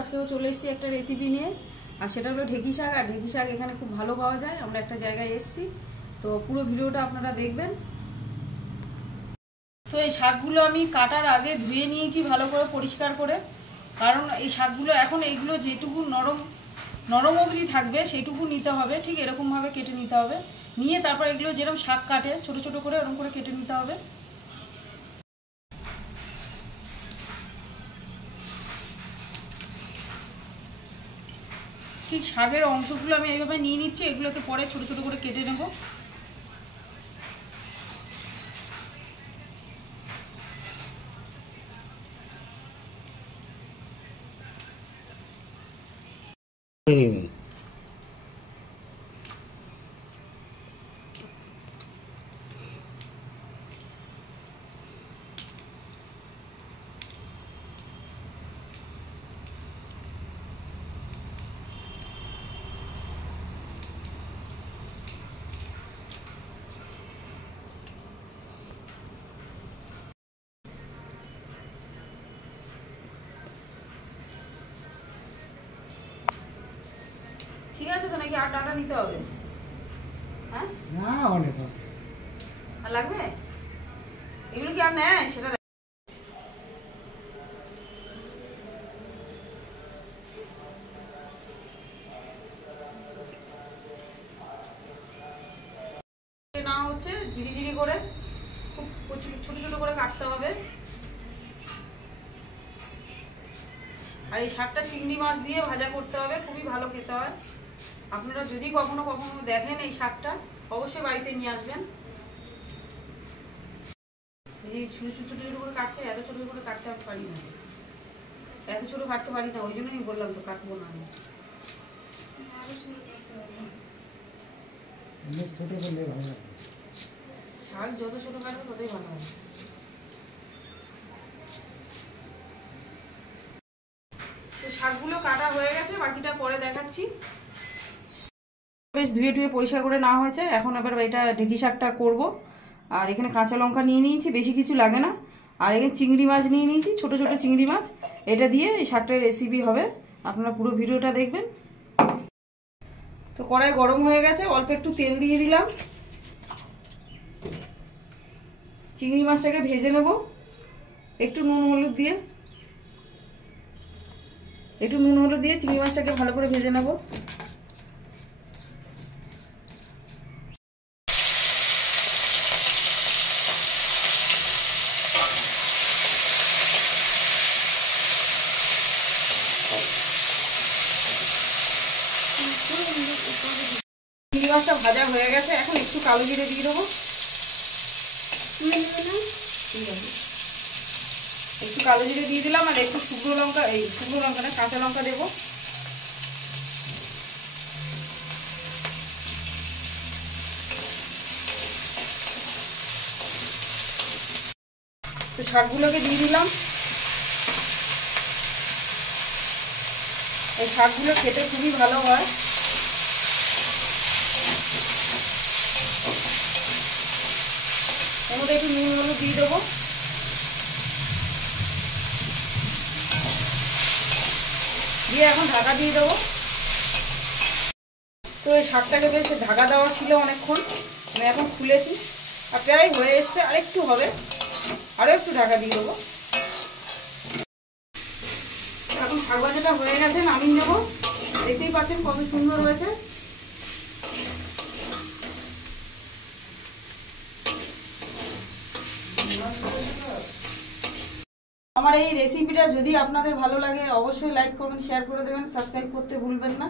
আজকেও চলে এসেছি একটা রেসিপি নিয়ে, আর সেটা হলো ঢেঁকি শাক। আর ঢেঁকি শাক এখানে খুব ভালো পাওয়া যায়। আমরা একটা জায়গায় এসেছি, তো পুরো ভিডিওটা আপনারা দেখবেন। তো এই শাকগুলো আমি কাটার আগে ধুয়ে নিয়েছি ভালো করে পরিষ্কার করে, কারণ এই শাকগুলো এখন এইগুলো যেটুকু নরম নরম অবধি থাকবে সেইটুকু নিতে হবে। ঠিক এরকমভাবে কেটে নিতে হবে, নিয়ে তারপর এগুলো যেরকম শাক কাটে ছোট ছোট করে এরকম করে কেটে নিতে হবে। ঠিক শাকের অংশগুলো আমি এইভাবে নিয়ে নিচ্ছি, এগুলোকে পরে ছোট ছোট করে কেটে নেব। ঠিক আছে তো, নাকি আর ডাটা নিতে হবে? হ্যাঁ, না অনেক আর লাগবে। এগুলো কি আর নেয় সেটা না হচ্ছে ঝিরি ঝিরি করে, খুব ছোট ছোট করে কাটতে হবে। আর এই শাকটা চিংড়ি মাছ দিয়ে ভাজা করতে হবে, খুবই ভালো খেতে হয়। আপনারা যদি কখনো কখনো দেখেন এই শাকটা, অবশ্যই বাড়িতে নিয়ে আসবেন। এই ছোট ছোট ছোট করে কাটছে, এত ছোট করে কাটতে আমি পারি না, এত ছোট কাটতে পারি না, ওই জন্যই বললাম তো কাটবো না আমি। শাক যত ছোট কাটবে ততই ভালো হবে। তো শাকগুলো কাটা হয়ে গেছে, বাকিটা পরে দেখাচ্ছি। বেশ ধুয়ে টুয়ে পরিষ্কার করে নেওয়া হয়েছে। এখন আবার এটা ঢেঁকি শাকটা করব। আর এখানে কাঁচা লঙ্কা নিয়ে নিয়েছি, বেশি কিছু লাগে না। আর এখানে চিংড়ি মাছ নিয়ে নিয়েছি, ছোট ছোট চিংড়ি মাছ। এটা দিয়ে এই শাকটার রেসিপি হবে, আপনারা পুরো ভিডিওটা দেখবেন। তো কড়াই গরম হয়ে গেছে, অল্প একটু তেল দিয়ে দিলাম। চিংড়ি মাছটাকে ভেজে নেব একটু নুন হলুদ দিয়ে। চিংড়ি মাছটাকে ভালো করে ভেজে নেব। চিংড়ি মাছটা ভাজা হয়ে গেছে, এখন একটু কালো জিরে দিয়ে দেবো। একটু কালো জিরে দিয়ে দিলাম, আর একটু শুকনো লঙ্কা, না কাঁচা লঙ্কা দেবো। তো শাকগুলোকে দিয়ে দিলাম। এই শাকগুলো খেতে খুবই ভালো হয়। এর মধ্যে একটু নুন হলুদ দিয়ে দেবো। দিয়ে এখন ঢাকা দিয়ে দেবো। তো এই শাকটাকে বেশ ঢাকা দেওয়া ছিল অনেকক্ষণ, আমি এখন খুলেছি, আর প্রায় হয়ে এসছে, আরেকটু হবে, আরও একটু ঢাকা দিয়ে দেবো। এখন শাক ভাজাটা হয়ে গেছে, নামিয়ে নেবো। দেখতেই পাচ্ছেন কত সুন্দর হয়েছে। আমার এই রেসিপিটা যদি আপনাদের ভালো লাগে অবশ্যই লাইক করবেন, শেয়ার করে দেবেন, সাবস্ক্রাইব করতে ভুলবেন না।